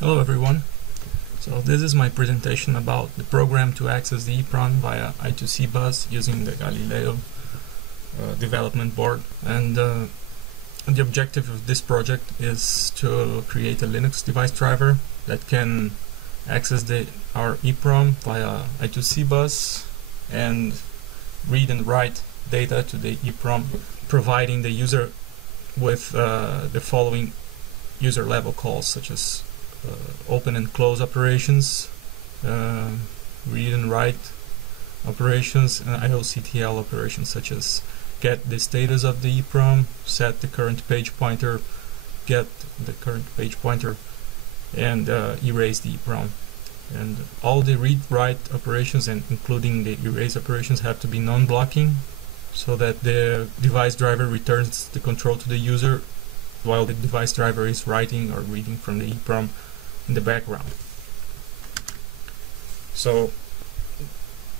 Hello everyone. So this is my presentation about the program to access the EEPROM via I2c bus using the Galileo development board. And the objective of this project is to create a Linux device driver that can access our EEPROM via I2c bus and read and write data to the EEPROM, providing the user with the following user level calls, such as open and close operations, read and write operations, and I2c operations such as get the status of the EEPROM, set the current page pointer, get the current page pointer, and erase the EEPROM. And all the read-write operations, and including the erase operations, have to be non-blocking, so that the device driver returns the control to the user while the device driver is writing or reading from the EEPROM in the background. So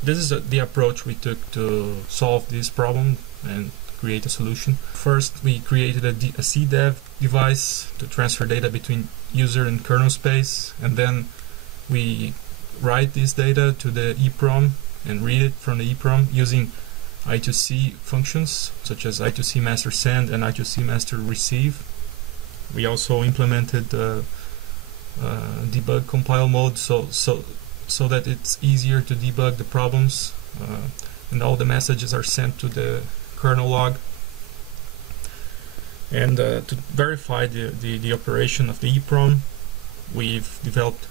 this is the approach we took to solve this problem and create a solution. First, we created a CDEV device to transfer data between user and kernel space, and then we write this data to the EEPROM and read it from the EEPROM using I2c functions such as I2c master send and I2c master receive. We also implemented debug compile mode so that it's easier to debug the problems, and all the messages are sent to the kernel log. And to verify the operation of the EEPROM, we've developed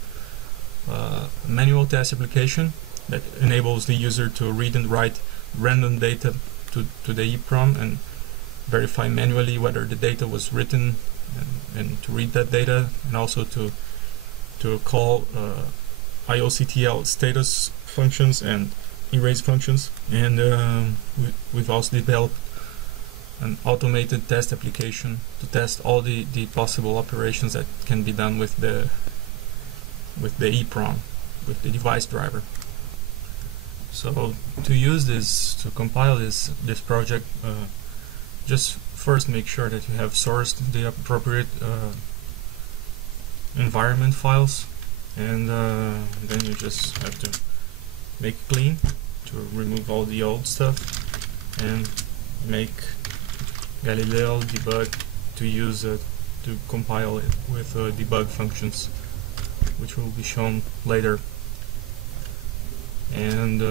a manual test application that enables the user to read and write random data to the EEPROM and verify manually whether the data was written, and to read that data, and also to call I2c status functions and erase functions. And we've also developed an automated test application to test all the possible operations that can be done with the EEPROM, with the device driver. So to use this, to compile this project, just first make sure that you have sourced the appropriate environment files, and then you just have to make it clean to remove all the old stuff, and make Galileo debug to use to compile it with debug functions, which will be shown later. And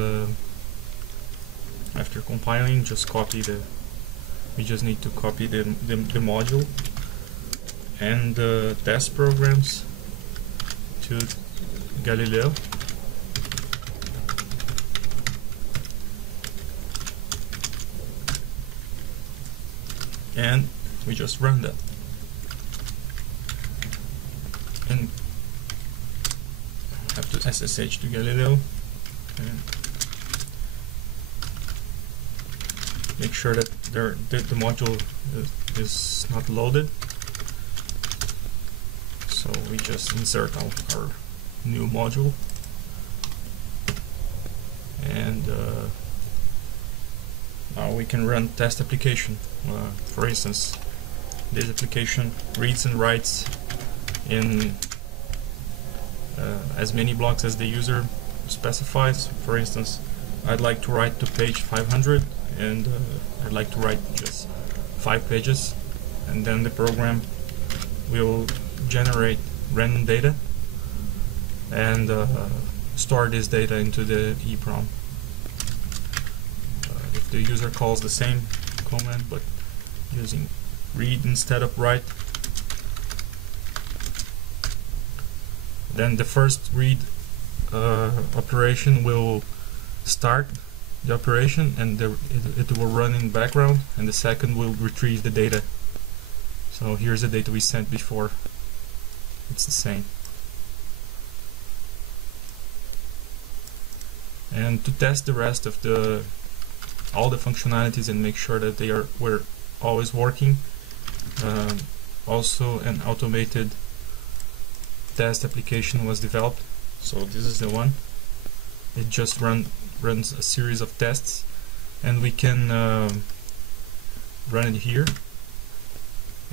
after compiling, we just need to copy the module and the test programs to Galileo. And we just run that. And have to SSH to Galileo and make sure that the module is not loaded. So we just insert our new module, and now we can run test application. For instance, this application reads and writes in as many blocks as the user specifies. For instance, I'd like to write to page 500, and I'd like to write just 5 pages, and then the program will generate random data and store this data into the EEPROM. If the user calls the same command but using read instead of write, then the first read operation will start the operation, and it will run in background, and the second will retrieve the data. So here's the data we sent before. It's the same. And to test the rest of all the functionalities and make sure that we're always working, also an automated test application was developed. So this is the one. It just runs a series of tests, and we can run it here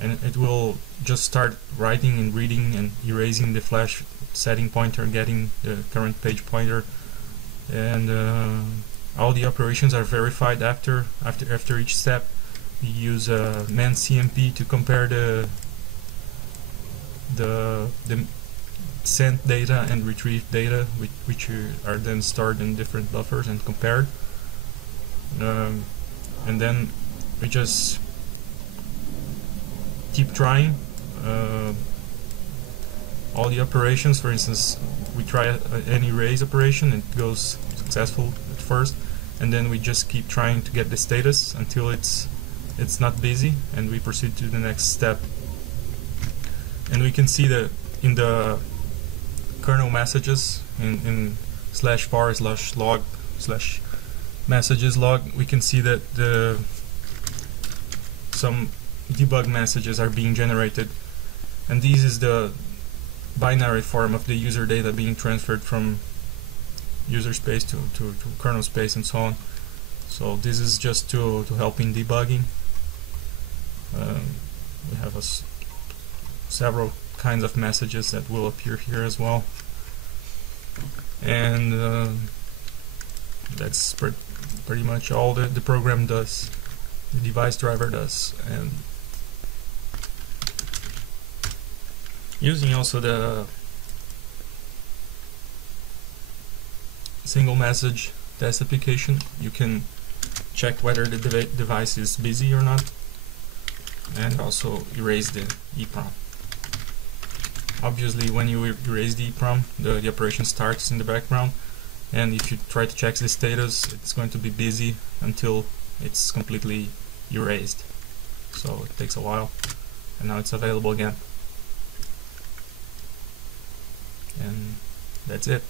and it will just start writing and reading and erasing the flash setting pointer, getting the current page pointer, and all the operations are verified after each step. We use man CMP to compare the sent data and retrieved data, which are then stored in different buffers and compared. And then we just keep trying all the operations. For instance, we try an erase operation, it goes successful at first, and then we just keep trying to get the status until it's not busy, and we proceed to the next step. And we can see that in the kernel messages, in /var/log/messages log, we can see that some debug messages are being generated, and this is the binary form of the user data being transferred from user space to kernel space and so on. So this is just to help in debugging. We have several kinds of messages that will appear here as well, and that's pretty much all that the program does, the device driver does. And using also the single message test application, you can check whether the device is busy or not, and also erase the EEPROM. Obviously, when you erase the EEPROM, the operation starts in the background, and if you try to check the status, it's going to be busy until it's completely erased. So it takes a while, and now it's available again. And that's it.